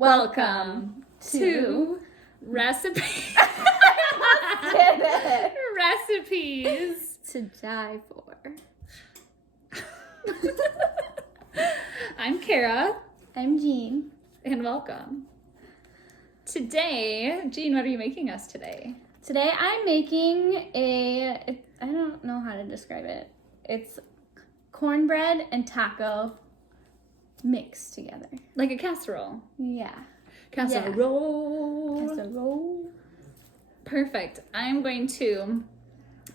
Welcome to Recipes. Recipes to die for. I'm Kara. I'm Jean. And welcome. Today, Jean, what are you making us today? Today I'm making I don't know how to describe it. It's cornbread and taco mixed together. Like a casserole. Yeah. Casserole. Casserole. Perfect. I'm going to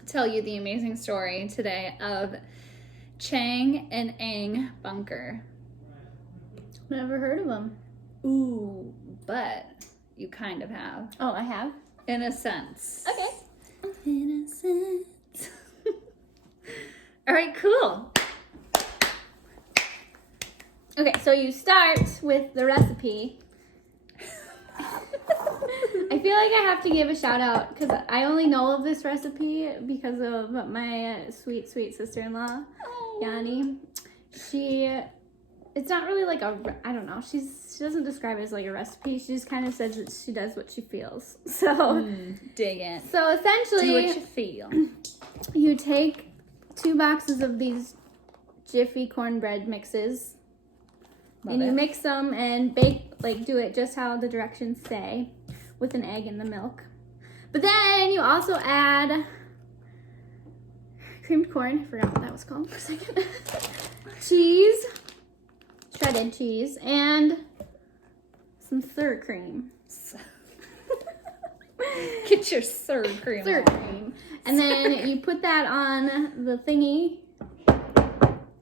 tell you the amazing story today of Chang and Eng Bunker. Never heard of them. Ooh, but you kind of have. Oh, I have? In a sense. Okay. In a sense. All right, cool. Okay, so you start with the recipe. I feel like I have to give a shout out because I only know of this recipe because of my sweet sister-in-law, Yanni. It's not really like I don't know. She doesn't describe it as like a recipe. She just kind of says that she does what she feels. So dig it. So essentially, do what you feel. You take 2 boxes of these Jiffy cornbread mixes. Love and it. You mix them and bake, like do it just how the directions say, with an egg in the milk. But then you also add creamed corn. I forgot what that was called for a second. Cheese, shredded cheese, and some sour cream. Get your sour cream. Sour cream. And then you put that on the thingy,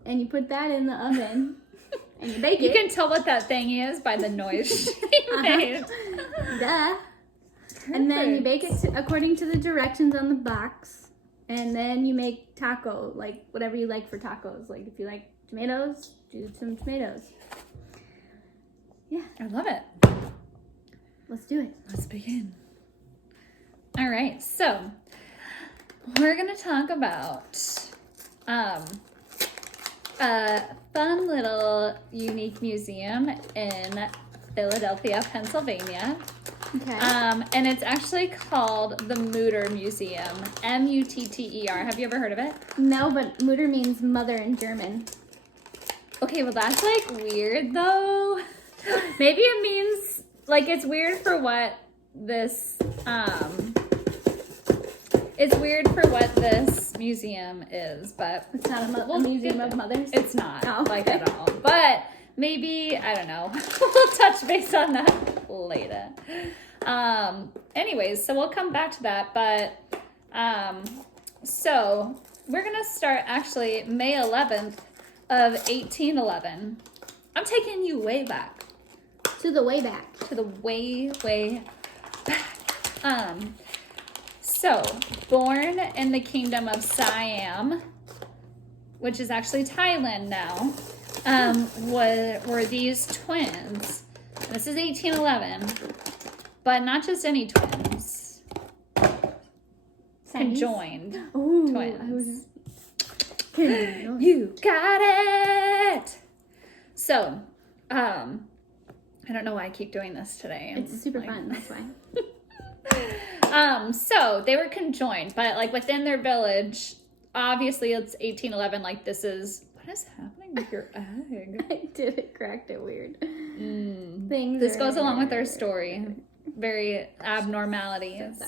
and you put that in the oven. And you bake it. You can tell what that thing is by the noise she made. Duh. And then you bake it according to the directions on the box. And then you make taco, like whatever you like for tacos. Like if you like tomatoes, do some tomatoes. Yeah. I love it. Let's do it. Let's begin. All right, so we're going to talk about a fun little unique museum in Philadelphia, Pennsylvania. Okay. And it's actually called the Mutter Museum, Mutter. Have you ever heard of it? No, but Mutter means mother in German. Okay, well that's like weird though. Maybe it means like it's weird for what this it's weird for what this museum is, but It's not a museum of mothers? It's not, Oh, like okay. at all. But maybe, I don't know. We'll touch base on that later. Anyways, so we'll come back to that. But, so we're going to start actually May 11th of 1811. I'm taking you way back. To the way back. To the way back. So, born in the kingdom of Siam, which is actually Thailand now, were these twins. This is 1811, but not just any twins. Conjoined twins. You got it! So, I don't know why I keep doing this today. It's super fun, that's why. So they were conjoined, but like within their village, obviously it's 1811, like this is, what is happening with your egg? I did it, cracked it weird. This goes along with our story. Very abnormalities.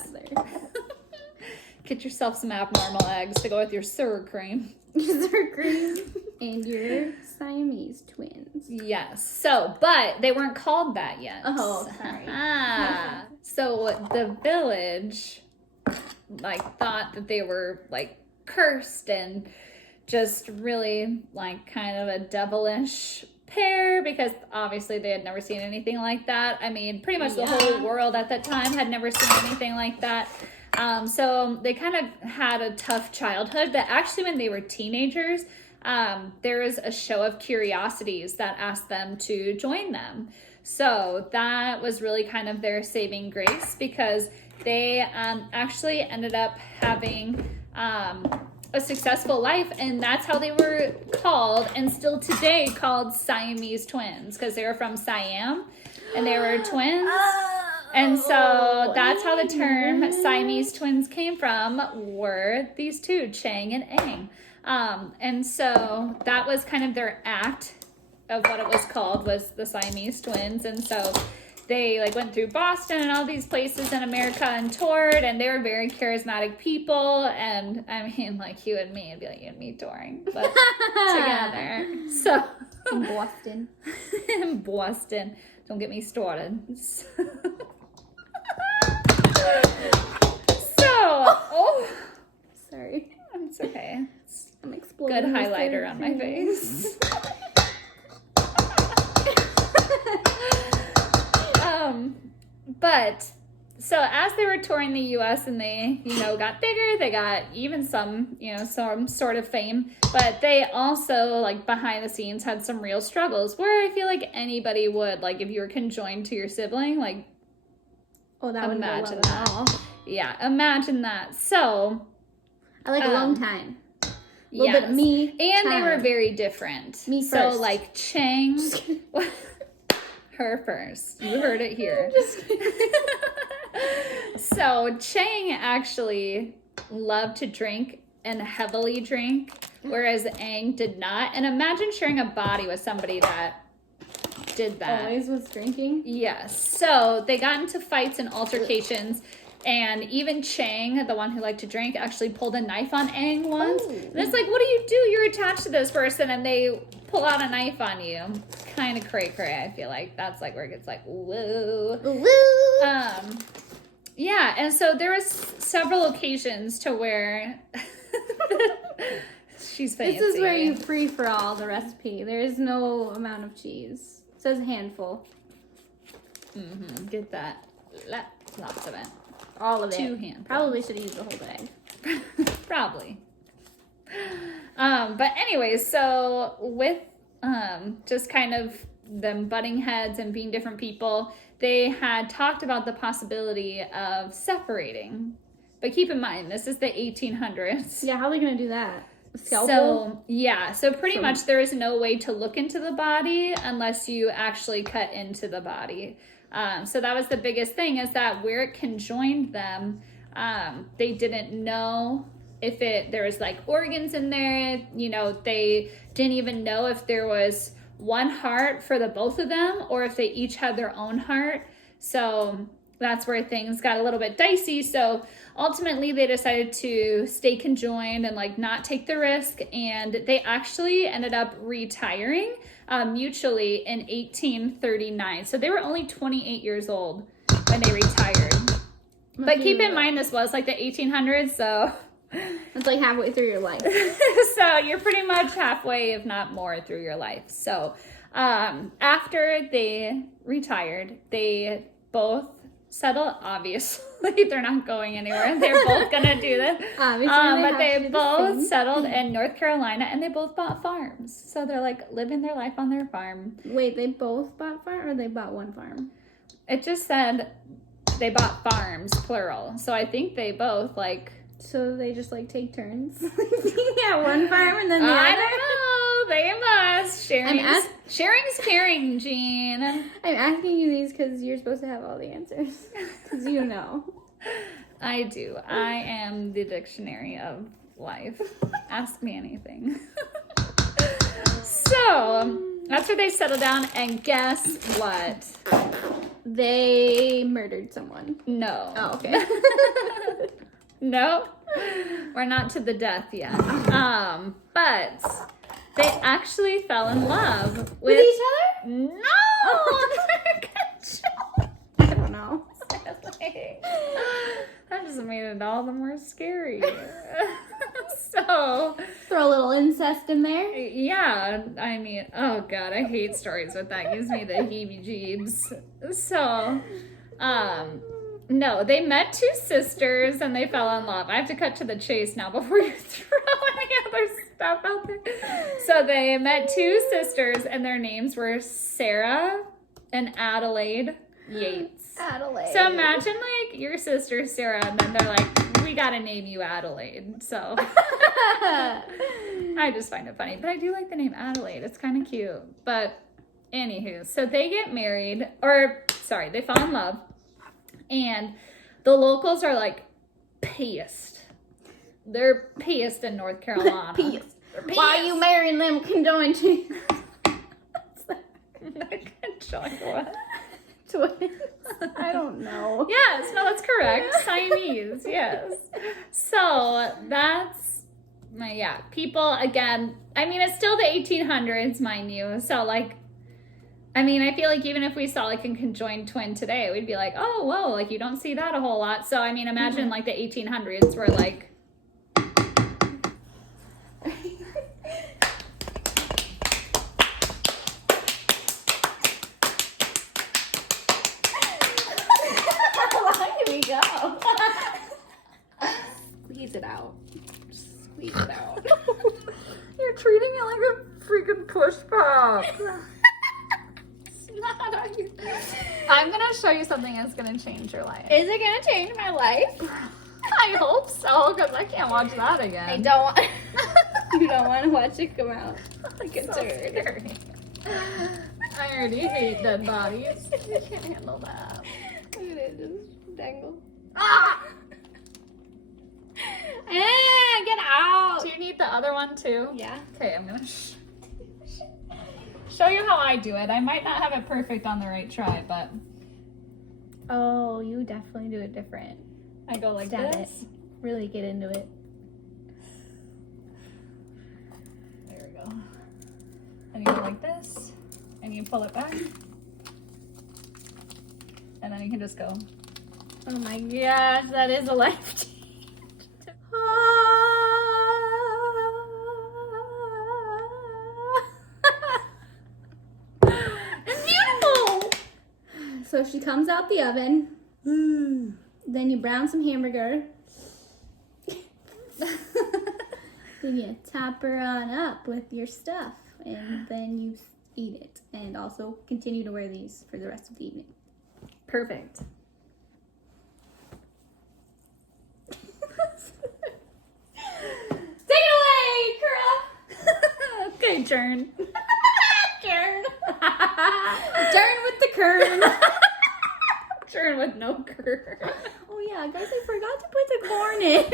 Get yourself some abnormal eggs to go with your sour cream. Sour cream and your Siamese twins. Yes. So, but they weren't called that yet. Oh, sorry. So the village, like, thought that they were, like, cursed and just really, like, kind of a devilish pair because obviously they had never seen anything like that. I mean, pretty much the whole world at that time had never seen anything like that. So they kind of had a tough childhood, but actually when they were teenagers, there was a show of curiosities that asked them to join them. So that was really kind of their saving grace because they actually ended up having a a successful life, and that's how they were called, and still today called Siamese twins, because they were from Siam and they were twins. And so that's how the term Siamese twins came from, were these two, Chang and Eng. And so that was kind of their act of what it was called, was the Siamese twins. And so they like went through Boston and all these places in America and toured, and they were very charismatic people. And I mean, like you and me, it'd be like you and me touring, but together. So in Boston. In Boston. Don't get me started. Sorry. It's okay. I'm exploding. Good highlighter on my face. But so as they were touring the U.S. and they, got bigger, they got even some, some sort of fame, but they also, like, behind the scenes had some real struggles where I feel like anybody would, like, if you were conjoined to your sibling, like, oh, that would imagine go well at all. Yeah, imagine that. So I like alone time. A little bit of me and time. They were very different. Me first. So, like, Chang, her first. You heard it here. So Chang actually loved to drink and heavily drink, whereas Eng did not. And imagine sharing a body with somebody that did that. Always was drinking? Yes. So they got into fights and altercations. And even Chang, the one who liked to drink, actually pulled a knife on Eng once. Ooh. And it's like, what do you do? You're attached to this person and they pull out a knife on you. Kind of cray-cray, I feel like. That's like where it gets like, whoa. Woo! Yeah, and so there was several occasions to where she's fancy. This is where you free for all the recipe. There is no amount of cheese. It says a handful. Mm-hmm. Get that. Lots of it. All of it. 2 handfuls. Probably should have used the whole bag. Probably. But anyway, so with just kind of them butting heads and being different people, they had talked about the possibility of separating. But keep in mind, this is the 1800s. Yeah, how are they going to do that? A scalpel? So, yeah. So pretty much there is no way to look into the body unless you actually cut into the body. So that was the biggest thing, is that where it conjoined them, they didn't know if there was like organs in there. They didn't even know if there was one heart for the both of them or if they each had their own heart. So that's where things got a little bit dicey. So ultimately they decided to stay conjoined and like not take the risk, and they actually ended up retiring mutually in 1839. So they were only 28 years old when they retired. But keep in mind, this was like the 1800s, so it's like halfway through your life. So you're pretty much halfway, if not more, through your life. So after they retired, they both settled. Obviously, they're not going anywhere. They're both gonna do this. But they both settled in North Carolina, and they both bought farms. So they're like living their life on their farm. Wait, they both bought farm, or they bought one farm? It just said they bought farms, plural. So I think they both like. So they just like take turns. Yeah, one farm and then the other. I don't know. They must. Sharing's caring, Jean. I'm asking you these because you're supposed to have all the answers. Because you know. I do. I am the dictionary of life. Ask me anything. So that's where they settled down, and guess what? They murdered someone. No. Oh, okay. No, we're not to the death yet. But they actually fell in love with each other? No! I don't know. That just made it all the more scary. So throw a little incest in there. Yeah, I mean, oh god, I hate stories with that. Gives me the heebie-jeebs. So, no, they met 2 sisters and they fell in love. I have to cut to the chase now before you throw any other stuff out there. So they met 2 sisters and their names were Sarah and Adelaide Yates. Adelaide. So imagine like your sister Sarah, and then they're like, we gotta name you Adelaide. So I just find it funny. But I do like the name Adelaide. It's kind of cute. But anywho, so they get married, they fall in love. And the locals are like pissed. They're pissed in North Carolina. Pissed. Why are you marrying them conjoined twins? Conjoined what? Twins? I don't know. Yes, no, that's correct. Siamese, yes. So that's people, again, I mean, it's still the 1800s, mind you. So like, I mean, I feel like even if we saw like a conjoined twin today, we'd be like, oh, whoa, like you don't see that a whole lot. So I mean, imagine like the 1800s were like, go. Squeeze it out. Squeeze it out. You're treating it like a freaking push pop. It's not how you... I'm gonna show you something that's gonna change your life. Is it gonna change my life? I hope so, because I can't watch that again. I don't want... You don't want to watch it come out like a So turd. scary. I already hate dead bodies. I can't handle that. Look at it, just dangle. Ah! Get out! Do you need the other one too? Yeah. Okay, I'm gonna show you how I do it. I might not have it perfect on the right try, but Oh, you definitely do it different. I go like Stab this. it. Really get into it. There we go. And you go like this, and you pull it back, and then you can just go. Oh my gosh, that is a life change. It's beautiful! So she comes out the oven. Then you brown some hamburger. Then you top her on up with your stuff. And then you eat it. And also continue to wear these for the rest of the evening. Perfect. Take it away, Kara! Okay, turn. Turn. Turn with the kern. Turn with no curd. Oh yeah, guys, I forgot to put the corn in.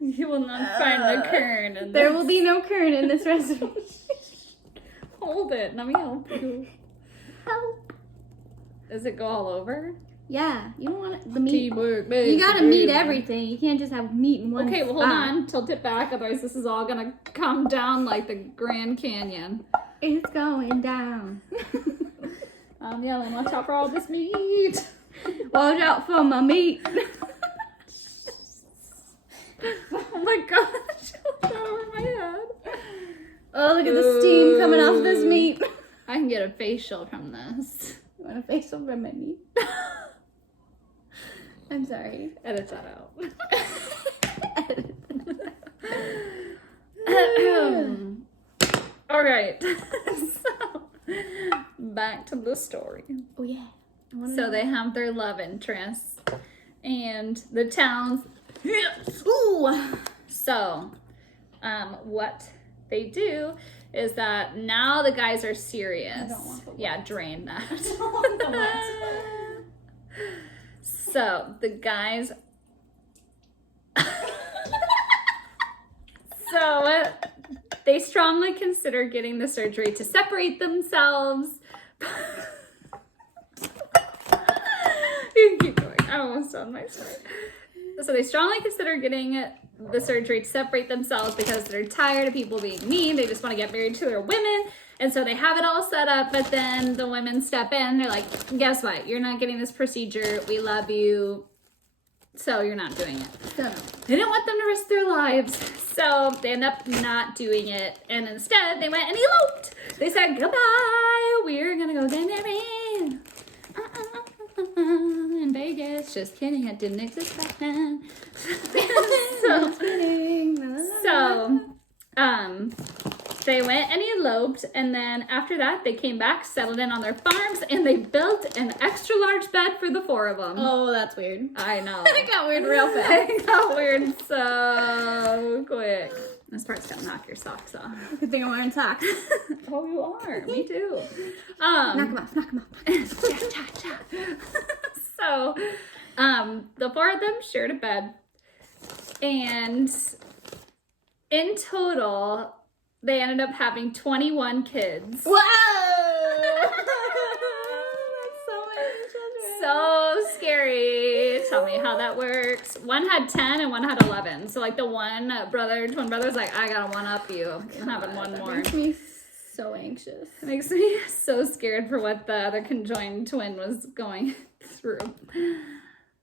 You will not find the kern. In There this. will be no kern in this recipe. Hold it. Let me help you. Help. Does it go all over? Yeah, you don't want the meat. Teamwork, baby. You gotta meat everything. You can't just have meat in one Okay, well, hold spot. on. Tilt it back. Otherwise, this is all gonna come down like the Grand Canyon. It's going down. I'm yelling, watch out for all this meat. Watch out for my meat. Oh my gosh. Hold that over my head. Oh, look at the steam coming off this meat. I can get a facial from this. You want a facial from my meat? I'm sorry. Edit that out. All right. So, back to the story. Oh yeah. So they have their love interest, and the town's. Ooh. So, what they do is that now the guys are serious. I don't want the yeah, drain that. I don't want the So the guys. So they strongly consider getting the surgery to separate themselves. You can keep going. I'm almost done my story. So they strongly consider getting the surgery to separate themselves because they're tired of people being mean. They just want to get married to their women. And so they have it all set up, but then the women step in. They're like, guess what? You're not getting this procedure. We love you. So you're not doing it. So, They didn't want them to risk their lives. So they end up not doing it. And instead, they went and eloped. They said, goodbye. We're going to go get married. In Vegas. Just kidding. It didn't exist back then. they went and eloped, and then after that, they came back, settled in on their farms, and they built an extra large bed for the 4 of them. Oh, that's weird. I know. It got weird real fast. It got weird so quick. This part's gonna knock your socks off. Good thing I'm wearing socks. Oh, you are. Me too. Knock them off. So, the 4 of them shared a bed, and in total, they ended up having 21 kids. Whoa! That's so many children. So scary. Tell me how that works. One had 10 and one had 11. So like the twin brother was like, I gotta one up you. I'm having one more. Makes me so anxious. It makes me so scared for what the other conjoined twin was going through.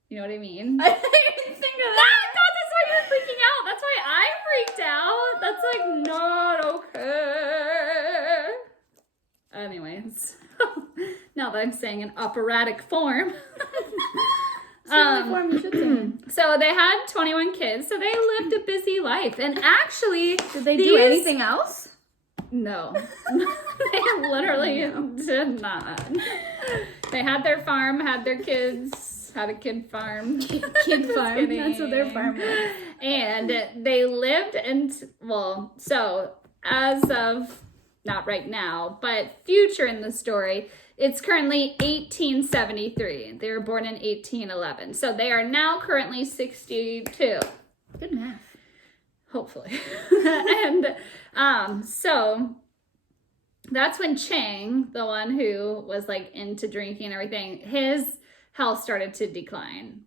You know what I mean? I didn't think of that. God, that's why you're freaking out. That's why I freaked out. That's like not okay. Anyways, now that I'm saying in operatic form. It's the only form you should sing. So they had 21 kids, so they lived a busy life. And actually, Did they do anything else? No. They literally did not. They had their farm, had their kids, had a kid farm. Kid farm. That's what their farm was. And they lived so as of, not right now, but future in the story, it's currently 1873. They were born in 1811. So they are now currently 62. Good math. Hopefully. And so that's when Chang, the one who was like into drinking and everything, his health started to decline.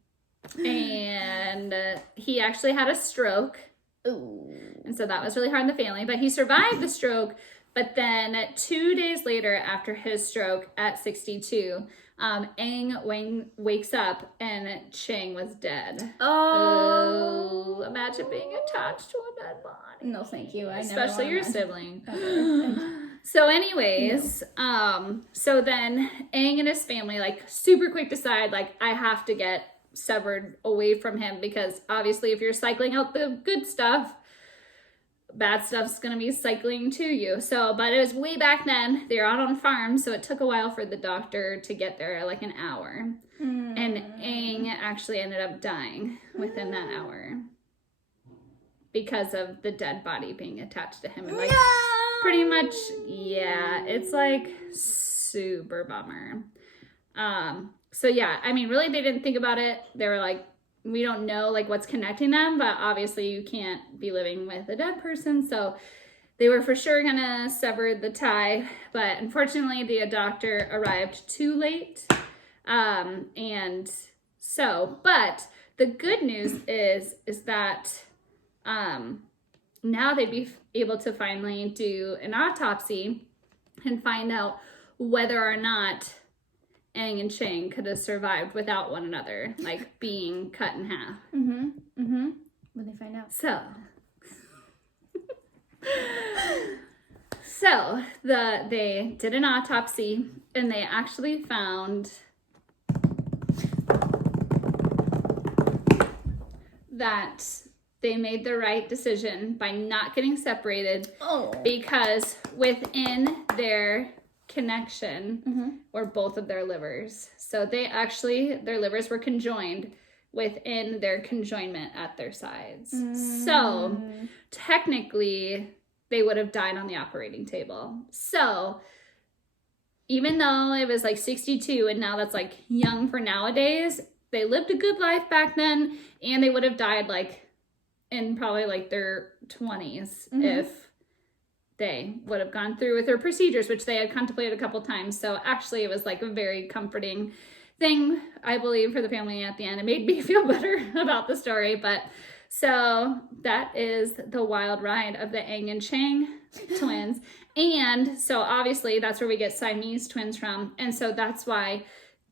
And he actually had a stroke. Ooh. And so that was really hard on the family, but he survived the stroke. But then 2 days later, after his stroke at 62, Eng wakes up and Chang was dead. Oh. Imagine being attached to a dead body. No, thank you. Especially your sibling. Okay. So anyways, so then Eng and his family like super quick decide like I have to get severed away from him because obviously if you're cycling out the good stuff, bad stuff's gonna be cycling to you. So, but it was way back then. They were out on farms, so it took a while for the doctor to get there, like an hour. And Eng actually ended up dying within that hour because of the dead body being attached to him. And like pretty much, yeah, it's like super bummer. So yeah, I mean, really, they didn't think about it. They were like, we don't know like what's connecting them, but obviously you can't be living with a dead person. So they were for sure gonna sever the tie, but unfortunately the doctor arrived too late. And so, but the good news is that now they'd be able to finally do an autopsy and find out whether or not Eng and Chang could have survived without one another, like being cut in half. When they find out. So they did an autopsy and they actually found that they made the right decision by not getting separated because within their connection were both of their livers. So their livers were conjoined within their conjoinment at their sides. So technically they would have died on the operating table. So even though it was like 62 and now that's like young for nowadays, they lived a good life back then and they would have died like in probably like their 20s if they would have gone through with their procedures, which they had contemplated a couple times. So actually it was like a very comforting thing, I believe, for the family at the end. It made me feel better about the story. But so that is the wild ride of the Eng and Chang twins. And so obviously that's where we get Siamese twins from. And so that's why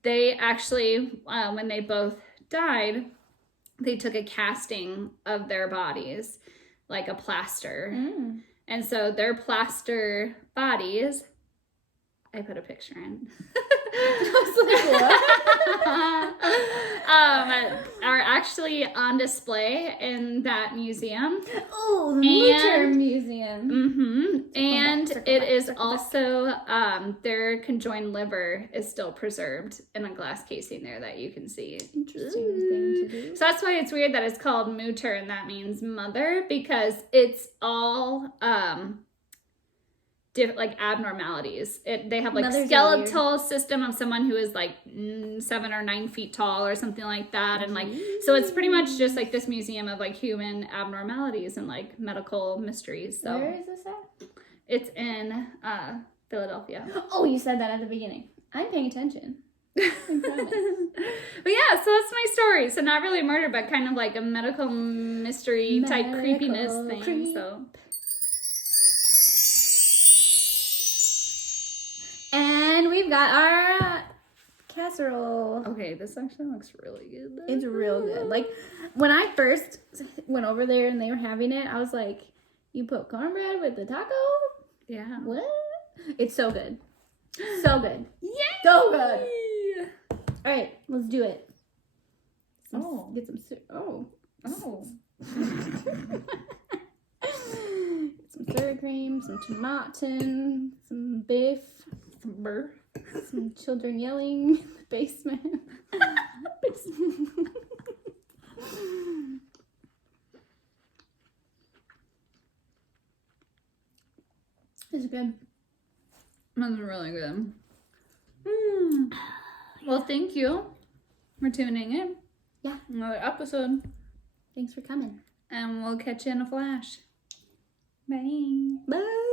they actually, when they both died, they took a casting of their bodies, like a plaster. And so their plaster bodies, I put a picture in, are actually on display in that museum. Oh, the Mutter Museum. And is also their conjoined liver is still preserved in a glass casing there that you can see. Interesting thing to do. So that's why it's weird that it's called Mutter, and that means mother, because it's all like abnormalities. They have like Mothers skeletal system of someone who is like 7 or 9 feet tall or something like that, and like so it's pretty much just like this museum of like human abnormalities and like medical mysteries. So where is this at? it's in Philadelphia. Oh, you said that at the beginning. I'm paying attention. I promise. But yeah, so that's my story. So not really a murder, but kind of like a medical mystery type creepiness thing. creep. So. And we've got our casserole. Okay, this actually looks really good. It's real good. Like, when I first went over there and they were having it, I was like, you put cornbread with the taco? Yeah. What? It's so good. So good. Yay! So good. All right, let's do it. Get some Oh. some sour cream, some tomato, some beef, some children yelling in the basement. It's good. That's really good. Well, thank you for tuning in. Yeah. Another episode. Thanks for coming. And we'll catch you in a flash. Bye. Bye.